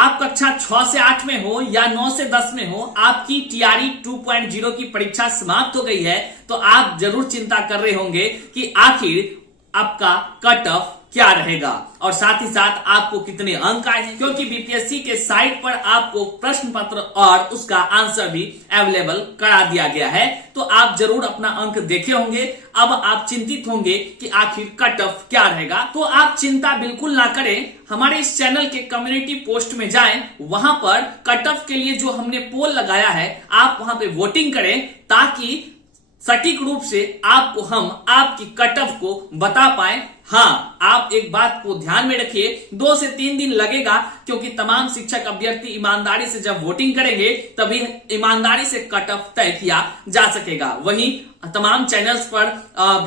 आप कक्षा 6 से 8 में हो या 9 से 10 में हो, आपकी टीआरई 2.0 की परीक्षा समाप्त हो गई है, तो आप जरूर चिंता कर रहे होंगे कि आखिर आपका कट ऑफ क्या रहेगा और साथ ही साथ आपको कितने अंक आए हैं, क्योंकि बीपीएससी के साइट पर आपको प्रश्न पत्र और उसका आंसर भी अवेलेबल करा दिया गया है। तो आप जरूर अपना अंक देखे होंगे। अब आप चिंतित होंगे कि आखिर कट ऑफ क्या रहेगा, तो आप चिंता बिल्कुल ना करें। हमारे इस चैनल के कम्युनिटी पोस्ट में जाएं, वहां पर कट ऑफ के लिए जो हमने पोल लगाया है, आप वहां पे वोटिंग करें ताकि सटीक रूप से आपको हम आपकी कट ऑफ को बता पाए। हाँ, आप एक बात को ध्यान में रखिए, 2 से 3 दिन लगेगा, क्योंकि तमाम शिक्षक अभ्यर्थी ईमानदारी से जब वोटिंग करेंगे तभी ईमानदारी से कट ऑफ तय किया जा सकेगा। वहीं तमाम चैनल्स पर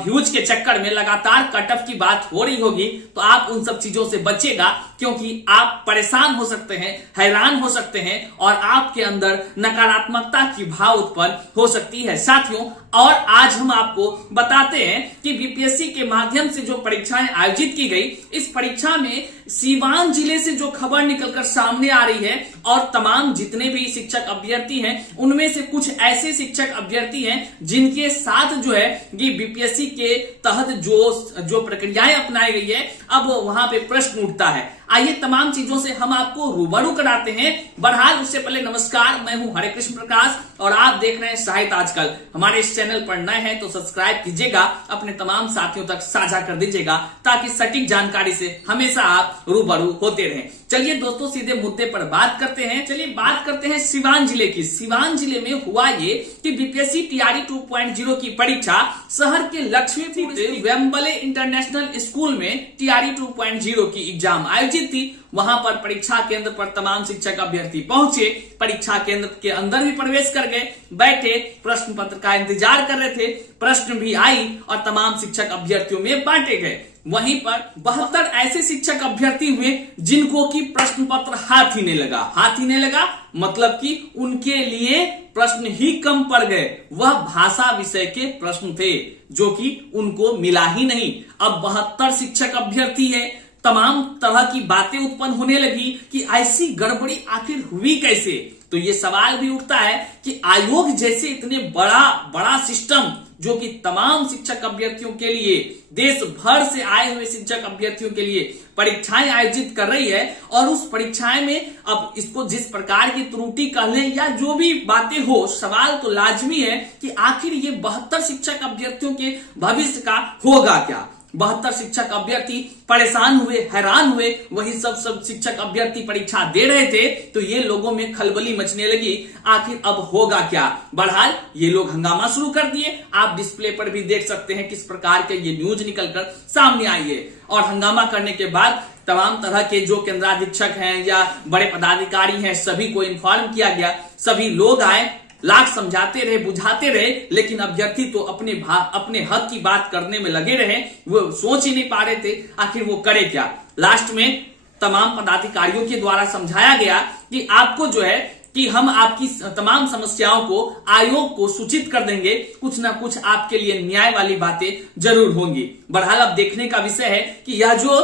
व्यूज के चक्कर में लगातार कट ऑफ की बात हो रही होगी, तो आप उन सब चीजों से बचिएगा, क्योंकि आप परेशान हो सकते हैं, हैरान हो सकते हैं और आपके अंदर नकारात्मकता की भाव उत्पन्न हो सकती है। साथियों, और आज हम आपको बताते हैं कि बीपीएससी के माध्यम से जो परीक्षाएं आयोजित की गई, इस परीक्षा में सीवान जिले से जो खबर निकलकर सामने आ रही है और तमाम जितने भी शिक्षक अभ्यर्थी हैं, उनमें से कुछ ऐसे शिक्षक अभ्यर्थी हैं जिनके साथ जो है ये बीपीएससी के तहत जो प्रक्रियाएं अपनाई गई है, अब वहां पे प्रश्न उठता है। आइए तमाम चीजों से हम आपको रूबरू कराते हैं। बहरहाल उससे पहले नमस्कार, मैं हूं हरे कृष्ण प्रकाश और आप देख रहे हैं साहित्य आजकल। हमारे इस चैनल पर नए हैं तो सब्सक्राइब कीजिएगा, अपने तमाम साथियों तक साझा कर दीजिएगा ताकि सटीक जानकारी से हमेशा आप रूबरू होते रहें। चलिए दोस्तों, सीधे मुद्दे पर बात करते हैं। चलिए बात करते हैं सिवान जिले की। सिवान जिले में हुआ ये कि बीपीएससी टीआरई 2.0 की परीक्षा शहर के लक्ष्मीपुर वेम्बले इंटरनेशनल स्कूल में टीआरई 2.0 की एग्जाम आयोजित थी। वहां पर परीक्षा केंद्र पर तमाम शिक्षक अभ्यर्थी पहुंचे, परीक्षा केंद्र के अंदर भी प्रवेश कर गए, बैठे प्रश्न पत्र का इंतजार कर रहे थे। प्रश्न भी आई और तमाम शिक्षक अभ्यर्थियों में बांटे गए। वहीं पर 72 ऐसे शिक्षक अभ्यर्थी हुए जिनको की प्रश्न पत्र हाथ ही नहीं लगा। हाथ ही नहीं लगा मतलब कि उनके लिए प्रश्न ही कम पड़ गए। वह भाषा विषय के प्रश्न थे जो कि उनको मिला ही नहीं। अब 72 शिक्षक अभ्यर्थी है, तमाम तरह की बातें उत्पन्न होने लगी कि ऐसी गड़बड़ी आखिर हुई कैसे। तो ये सवाल भी उठता है कि आयोग जैसे इतने बड़ा सिस्टम जो कि तमाम शिक्षक अभ्यर्थियों के लिए, देश भर से आए हुए शिक्षक अभ्यर्थियों के लिए परीक्षाएं आयोजित कर रही है, और उस परीक्षाएं में अब इसको जिस प्रकार की त्रुटि कह लें या जो भी बातें हो, सवाल तो लाजमी है कि आखिर ये 72 शिक्षक अभ्यर्थियों के भविष्य का होगा क्या। 72 शिक्षक अभ्यर्थी परेशान हुए, हैरान हुए। वही सब शिक्षक अभ्यर्थी परीक्षा दे रहे थे तो ये लोगों में खलबली मचने लगी, आखिर अब होगा क्या। बहरहाल ये लोग हंगामा शुरू कर दिए। आप डिस्प्ले पर भी देख सकते हैं किस प्रकार के ये न्यूज निकलकर सामने आई है। और हंगामा करने के बाद तमाम तरह के जो केंद्राधीक्षक हैं या बड़े पदाधिकारी हैं, सभी को इन्फॉर्म किया गया। सभी लोग आए, लाख समझाते रहे, बुझाते रहे, लेकिन अभ्यर्थी तो अपने हक की बात करने में लगे रहे। वो सोच ही नहीं पा रहे थे आखिर वो करे क्या। लास्ट में तमाम पदाधिकारियों के द्वारा समझाया गया कि आपको जो है कि हम आपकी तमाम समस्याओं को आयोग को सूचित कर देंगे, कुछ ना कुछ आपके लिए न्याय वाली बातें जरूर होंगी। बहरहाल अब देखने का विषय है कि यह जो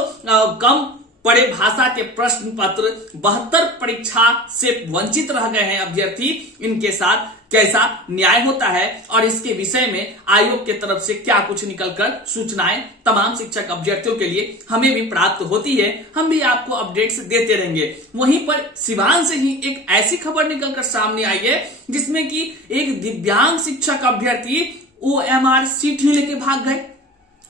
कम पढ़े भाषा के प्रश्न पत्र 72 परीक्षा से वंचित रह गए हैं अभ्यर्थी, इनके साथ कैसा न्याय होता है और इसके विषय में आयोग के तरफ से क्या कुछ निकलकर सूचनाएं तमाम शिक्षक अभ्यर्थियों के लिए हमें भी प्राप्त होती है। हम भी आपको अपडेट्स देते रहेंगे। वहीं पर सिवान से ही एक ऐसी खबर निकलकर सामने आई है जिसमें कि एक दिव्यांग शिक्षक अभ्यर्थी OMR सीट ही लेके भाग गए।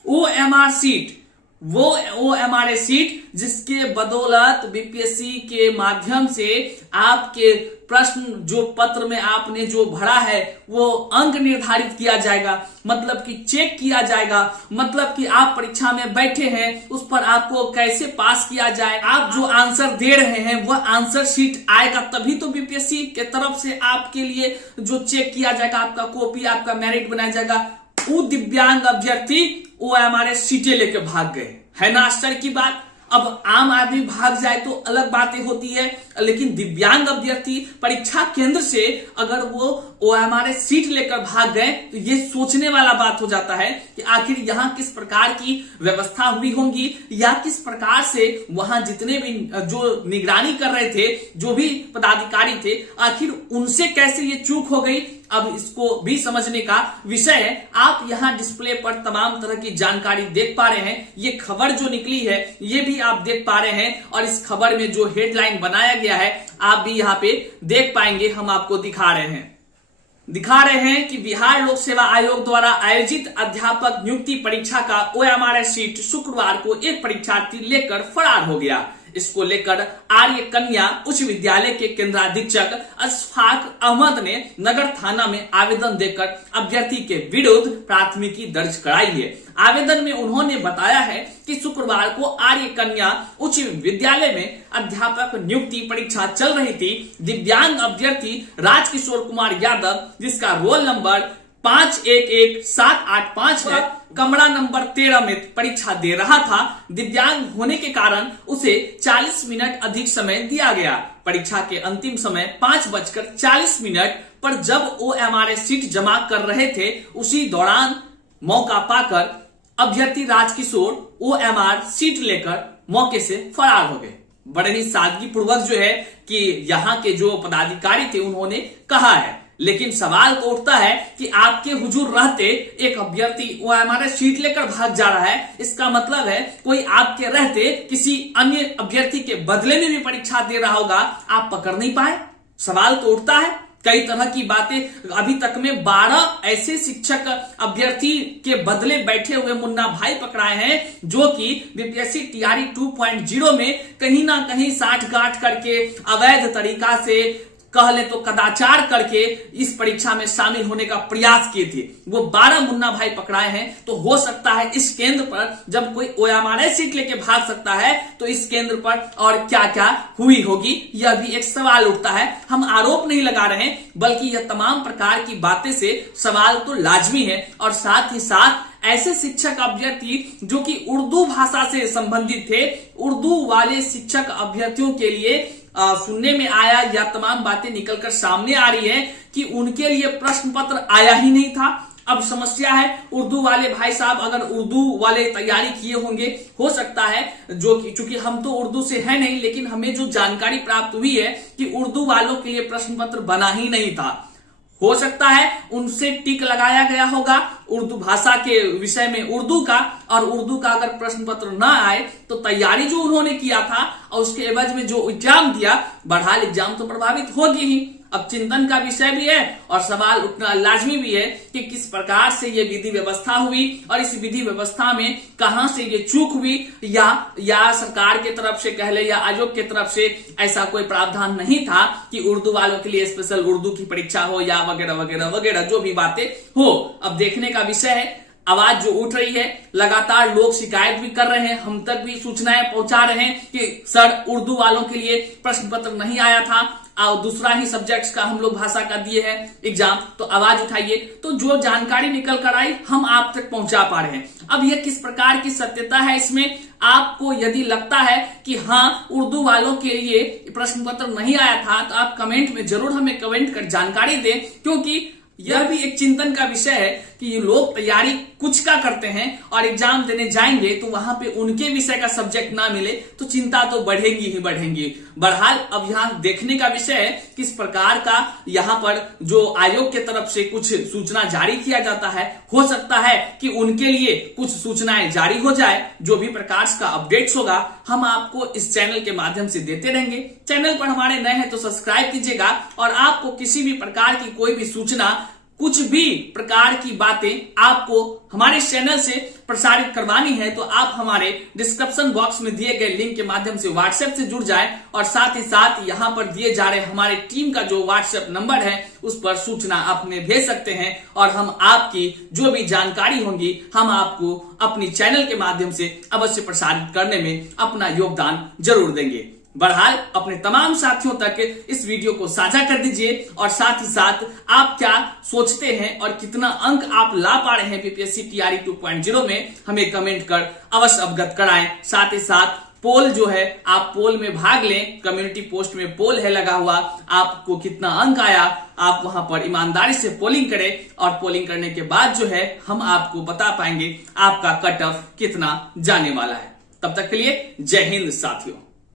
OMR सीट, वो OMR सीट जिसके बदौलत बीपीएससी के माध्यम से आपके प्रश्न जो पत्र में आपने जो भरा है वो अंक निर्धारित किया जाएगा, मतलब कि चेक किया जाएगा, मतलब कि आप परीक्षा में बैठे हैं उस पर आपको कैसे पास किया जाए। आप जो आंसर दे रहे हैं वह आंसर शीट आएगा, तभी तो बीपीएससी के तरफ से आपके लिए जो चेक किया जाएगा, आपका कॉपी, आपका मेरिट बनाया जाएगा। वो दिव्यांग अभ्यर्थी OMR सीटें लेके भाग गए, है ना आश्चर्य की बात। अब आम आदमी भाग जाए तो अलग बातें होती है, लेकिन दिव्यांग अभ्यर्थी परीक्षा केंद्र से अगर वो OMRS सीट लेकर भाग गए तो ये सोचने वाला बात हो जाता है कि आखिर यहाँ किस प्रकार की व्यवस्था हुई होंगी, या किस प्रकार से वहां जितने भी जो निगरानी कर रहे थे, जो भी पदाधिकारी थे, आखिर उनसे कैसे ये चूक हो गई। अब इसको भी समझने का विषय है। आप यहाँ डिस्प्ले पर तमाम तरह की जानकारी देख पा रहे हैं। ये खबर जो निकली है ये भी आप देख पा रहे हैं, और इस खबर में जो हेडलाइन बनाया गया है आप भी यहाँ पे देख पाएंगे। हम आपको दिखा रहे हैं कि बिहार लोक सेवा आयोग द्वारा आयोजित अध्यापक नियुक्ति परीक्षा का OMRS सीट शुक्रवार को एक परीक्षार्थी लेकर फरार हो गया। इसको लेकर आर्य कन्या उच्च विद्यालय के केंद्राधीक्षक अशफाक अहमद ने नगर थाना में आवेदन देकर अभ्यर्थी के विरुद्ध प्राथमिकी दर्ज कराई है। आवेदन में उन्होंने बताया है कि शुक्रवार को आर्य कन्या उच्च विद्यालय में अध्यापक नियुक्ति परीक्षा चल रही थी। दिव्यांग अभ्यर्थी राजकिशोर कुमार यादव, जिसका रोल नंबर 511785 है, कमरा नंबर 13 में परीक्षा दे रहा था। दिव्यांग होने के कारण उसे 40 मिनट अधिक समय दिया गया। परीक्षा के अंतिम समय 5:40 पर जब OMRS सीट जमा कर रहे थे, उसी दौरान मौका पाकर अभ्यर्थी राजकिशोर OMR सीट लेकर मौके से फरार हो गए। बड़े ही सादगी पूर्वक जो है कि यहाँ के जो पदाधिकारी थे उन्होंने कहा है, लेकिन सवाल तो उठता है कि आपके हुजूर रहते एक अभ्यर्थी OMRS सीट लेकर भाग जा रहा है, इसका मतलब है कोई आपके रहते किसी अन्य अभ्यर्थी के बदले में भी परीक्षा दे रहा होगा, आप पकड़ नहीं पाए। सवाल तो उठता है। कई तरह की बातें, अभी तक में 12 ऐसे शिक्षक अभ्यर्थी के बदले बैठे हुए मुन्ना भाई पकड़ाए हैं, जो कि BPSC TRE 2.0 में कहीं ना कहीं साठगांठ करके अवैध तरीका से कह ले तो कदाचार करके इस परीक्षा में शामिल होने का प्रयास किए थे। वो 12 मुन्ना भाई पकड़ाए हैं। तो हो सकता है इस केंद्र पर जब कोई OMRS सीट लेके भाग सकता है तो इस केंद्र पर और क्या क्या हुई होगी, यह भी एक सवाल उठता है। हम आरोप नहीं लगा रहे हैं, बल्कि यह तमाम प्रकार की बातें से सवाल तो लाजमी है। और साथ ही साथ ऐसे शिक्षक अभ्यर्थी जो कि उर्दू भाषा से संबंधित थे, उर्दू वाले शिक्षक अभ्यर्थियों के लिए सुनने में आया या तमाम बातें निकलकर सामने आ रही है कि उनके लिए प्रश्न पत्र आया ही नहीं था। अब समस्या है, उर्दू वाले भाई साहब अगर उर्दू वाले तैयारी किए होंगे, हो सकता है, जो कि चूंकि हम तो उर्दू से है नहीं, लेकिन हमें जो जानकारी प्राप्त हुई है कि उर्दू वालों के लिए प्रश्न पत्र बना ही नहीं था। हो सकता है उनसे टिक लगाया गया होगा उर्दू भाषा के विषय में उर्दू का, और उर्दू का अगर प्रश्न पत्र ना आए तो तैयारी जो उन्होंने किया था और उसके एवज में जो एग्जाम दिया, बहरहाल एग्जाम तो प्रभावित होगी ही। अब चिंतन का विषय भी है और सवाल उठना लाजमी भी है कि किस प्रकार से ये विधि व्यवस्था हुई और इस विधि व्यवस्था में कहां से ये चूक हुई, या सरकार के तरफ से कह ले या आयोग के तरफ से ऐसा कोई प्रावधान नहीं था कि उर्दू वालों के लिए स्पेशल उर्दू की परीक्षा हो या वगैरह वगैरह वगैरह जो भी बातें हो। अब देखने का विषय है। आवाज जो उठ रही है, लगातार लोग शिकायत भी कर रहे हैं, हम तक भी सूचनाएं पहुंचा रहे हैं कि सर उर्दू वालों के लिए प्रश्न पत्र नहीं आया था और दूसरा ही सब्जेक्ट्स का हम लोग भाषा का दिए हैं एग्जाम, तो आवाज उठाइए। तो जो जानकारी निकल कर आई हम आप तक पहुंचा पा रहे हैं। अब यह किस प्रकार की सत्यता है इसमें, आपको यदि लगता है कि हाँ उर्दू वालों के लिए प्रश्न पत्र नहीं आया था तो आप कमेंट में जरूर हमें कमेंट कर जानकारी दें, क्योंकि यह भी एक चिंतन का विषय है कि ये लोग तैयारी कुछ का करते हैं और एग्जाम देने जाएंगे तो वहां पे उनके विषय का सब्जेक्ट ना मिले तो चिंता तो बढ़ेगी ही बढ़ेगी। बहरहाल अब यहाँ देखने का विषय है किस प्रकार का यहाँ पर जो आयोग के तरफ से कुछ सूचना जारी किया जाता है। हो सकता है कि उनके लिए कुछ सूचनाएं जारी हो जाए, जो भी प्रकार का अपडेट्स होगा हम आपको इस चैनल के माध्यम से देते रहेंगे। चैनल पर हमारे नए हैं तो सब्सक्राइब कीजिएगा, और आपको किसी भी प्रकार की कोई भी सूचना, कुछ भी प्रकार की बातें आपको हमारे चैनल से प्रसारित करवानी है तो आप हमारे डिस्क्रिप्शन बॉक्स में दिए गए लिंक के माध्यम से व्हाट्सएप से जुड़ जाएं, और साथ ही साथ यहां पर दिए जा रहे हमारे टीम का जो व्हाट्सएप नंबर है उस पर सूचना आप हमें भेज सकते हैं, और हम आपकी जो भी जानकारी होंगी हम आपको अपनी चैनल के माध्यम से अवश्य प्रसारित करने में अपना योगदान जरूर देंगे। बहरहाल अपने तमाम साथियों तक इस वीडियो को साझा कर दीजिए, और साथ ही साथ आप क्या सोचते हैं और कितना अंक आप ला पा रहे हैं BPSC TRE 2.0 में हमें कमेंट कर अवश्य अवगत कराएं। साथ ही साथ पोल जो है आप पोल में भाग लें, कम्युनिटी पोस्ट में पोल है लगा हुआ, आपको कितना अंक आया आप वहां पर ईमानदारी से पोलिंग करें और पोलिंग करने के बाद जो है हम आपको बता पाएंगे आपका कट ऑफ कितना जाने वाला है। तब तक के लिए जय हिंद साथियों।